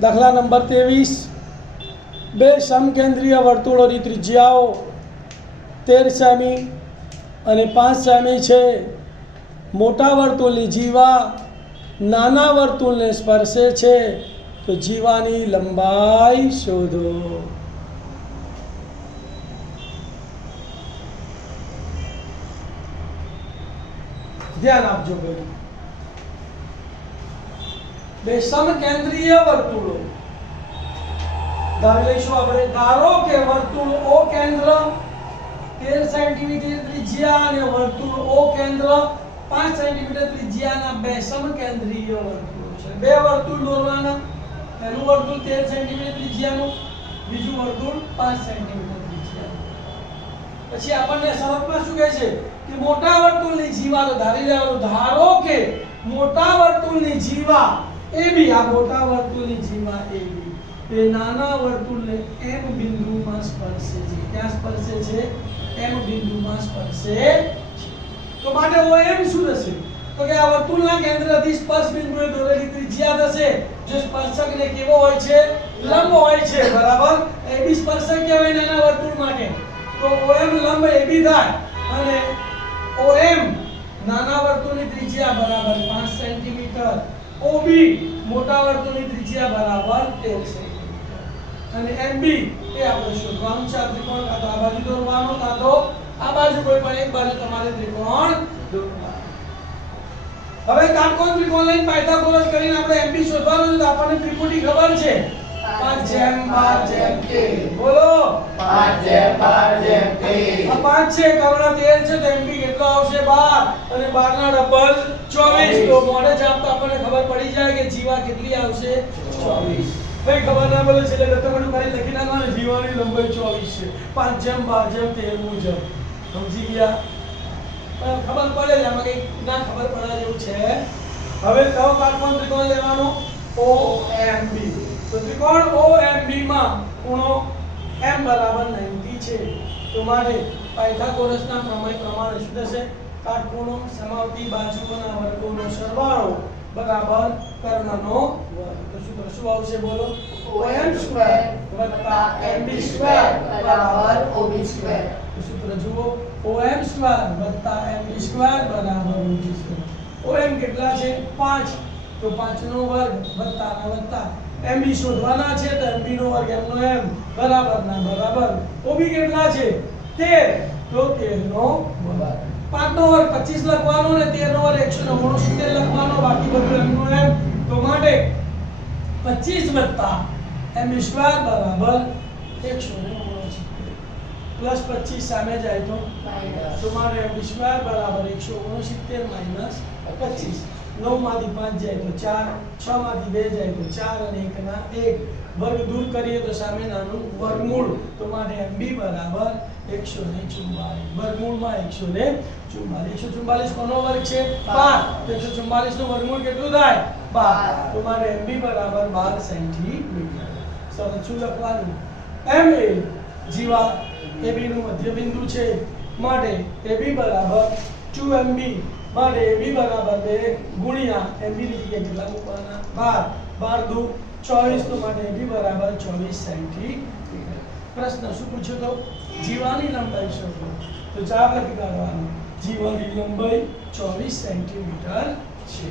દાખલા નંબર 23 બે સમકેન્દ્રીય વર્તુળોની ત્રિજ્યાઓ 13 સેમી અને 5 સેમી છે. મોટા વર્તુળની જીવા નાના વર્તુળને સ્પર્શે છે, તો જીવાની લંબાઈ શોધો. ધ્યાન આપજો ભાઈ. બે સમકેન્દ્રીય વર્તુળો ધારી લઈશું આપણે. ધારો કે વર્તુળ O કેન્દ્ર 13 સેન્ટીમીટર ત્રિજ્યા અને વર્તુળ O કેન્દ્ર 5 સેન્ટીમીટર ત્રિજ્યાના બે સમકેન્દ્રીય વર્તુળો છે. બે વર્તુળ દોરવાના. પહેલું વર્તુળ 13 સેન્ટીમીટર ત્રિજ્યાનું, બીજું વર્તુળ 5 સેન્ટીમીટર ત્રિજ્યાનું. પછી આપણને શરતમાં શું કહે છે કે મોટા વર્તુળની જીવા ધારી લેવાનું. ધારો કે મોટા વર્તુળની જીવા AB, આ મોટા વર્તુળની જીવા AB એ નાના વર્તુળને M બિંદુમાં સ્પર્શે છે. ક્યાં સ્પર્શે છે? M બિંદુમાં સ્પર્શે છે. તો માટે OM શું થશે? તો કે આ વર્તુળના કેન્દ્રથી સ્પર્શ બિંદુએ દોરેલી ત્રિજ્યા થશે. જે સ્પર્શકને કેવો હોય છે? લંબ હોય છે. બરાબર. AB સ્પર્શક કહેવાય નાના વર્તુળ માટે. તો OM લંબ AB થાય અને OM નાના વર્તુળની ત્રિજ્યા બરાબર 5 સેન્ટીમીટર, OB મોટા વર્તુળની ત્રિજ્યા બરાબર 13 સેન્ટીમીટર અને MB એ આપણે શોધવાનું છે. આ ત્રિકોણ કાં તો આ બાજુ દોરવાનો કાં તો આ બાજુ, કોઈ પણ એક બાજુ તમારે ત્રિકોણ દોરવાનો. હવે કાટકોણ ત્રિકોણ લઈને પાયથાગોરસ કરીને આપણે MB શોધવાનું છે. તો આપણને ત્રિપુટી ખબર છે 5/12 બોલો 5/12 આ 5 છે, કર્ણ 13 છે, તો MB કેટલો આવશે? 12 અને 12 ના ડબલ 24. તો મોડે જ આપતા આપણને ખબર પડી જાય કે જીવા કેટલી આવશે? 24. ભાઈ ખબર ના પડે એટલે ગતમડું ખાલી લખી નાખવાનું. જીવાની લંબાઈ 24 છે. 5/12 મુજબ સમજી ગયા? પણ ખબર પડે છે, આમાં કઈ ના ખબર પડવા જેવું છે. હવે કયો કાટકોણ ત્રિકોણ લેવાનો? OMB. તો ત્રિકોણ OMB માં ખૂણો M બરાબર 90 છે. તો માટે પાયથાગોરસના પ્રમેય પ્રમાણે શું થશે? કાટખૂણો સમાવતી બાજુઓના વર્ગોનો સરવાળો બરાબર કર્ણનો વર્ગ. તો શું આવશે બોલો? OM સ્ક્વેર MB સ્ક્વેર બરાબર OB સ્ક્વેર. તો સૂત્ર જુઓ, OM સ્ક્વેર MB સ્ક્વેર બરાબર OB સ્ક્વેર. OM કેટલા છે? 5. તો 5 નો વર્ગ વત્તા ના વત્તા. MB શોધવાના છે તો MB નો વર્ગ M નો M બરાબર ના બરાબર. OB કેટલા છે? 13. તો 13 નો વર્ગ. 5 નો વર્ગ 25 લખવાનો ને 13 નો વર્ગ 169 લખવાનો. બાકી બધું M નો M. તો માટે 25 MB સ્ક્વેર બરાબર 169 પ્લસ 25 સામે જાય તો તમારે MB સ્ક્વેર બરાબર 169 માઈનસ 25. 9 માંથી 5 જાય તો 4, 6 માંથી 2 જાય તો 4 અને 1 ના 1. વર્ગ દૂર કરીએ તો સામે નાનું વર્ગમૂળ. તો માટે MB બરાબર 144. વર્ગમૂળમાં 144. 144 કોનો વર્ગ છે? 12. તો 144 નું વર્ગમૂળ કેટલું થાય? 12. તો માટે MB બરાબર 12 સેન્ટીમીટર. સરસ. શું લખવાનું? MA જીવા AB નું મધ્ય બિંદુ છે માટે AB બરાબર 2MB માટે AB બરાબર 2 ગુણ્યા MB ની જગ્યાએ કેટલા મૂકવાના? 12. 12 દુ 24. તો માટે AB બરાબર 24 સેન્ટીમીટર. પ્રશ્ન શું પૂછ્યો તો? જીવાની લંબાઈ શોધો. તો જવાબ લખી કાઢવાનો. જીવાની લંબાઈ 24 સેન્ટીમીટર છે.